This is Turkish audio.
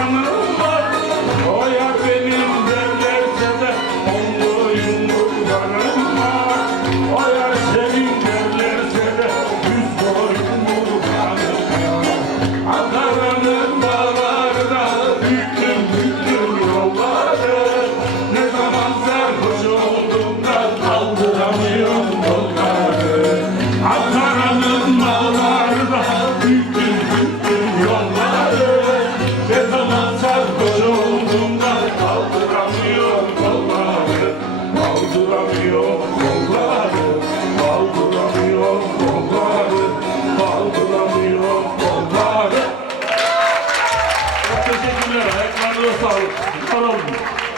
Mama. kaldıramıyor kolları Kaldıramıyor kolları Kaldıramıyor kolları Kaldıramıyor kolları. Teşekkürler ayaklarına sağlık. Sağ olun.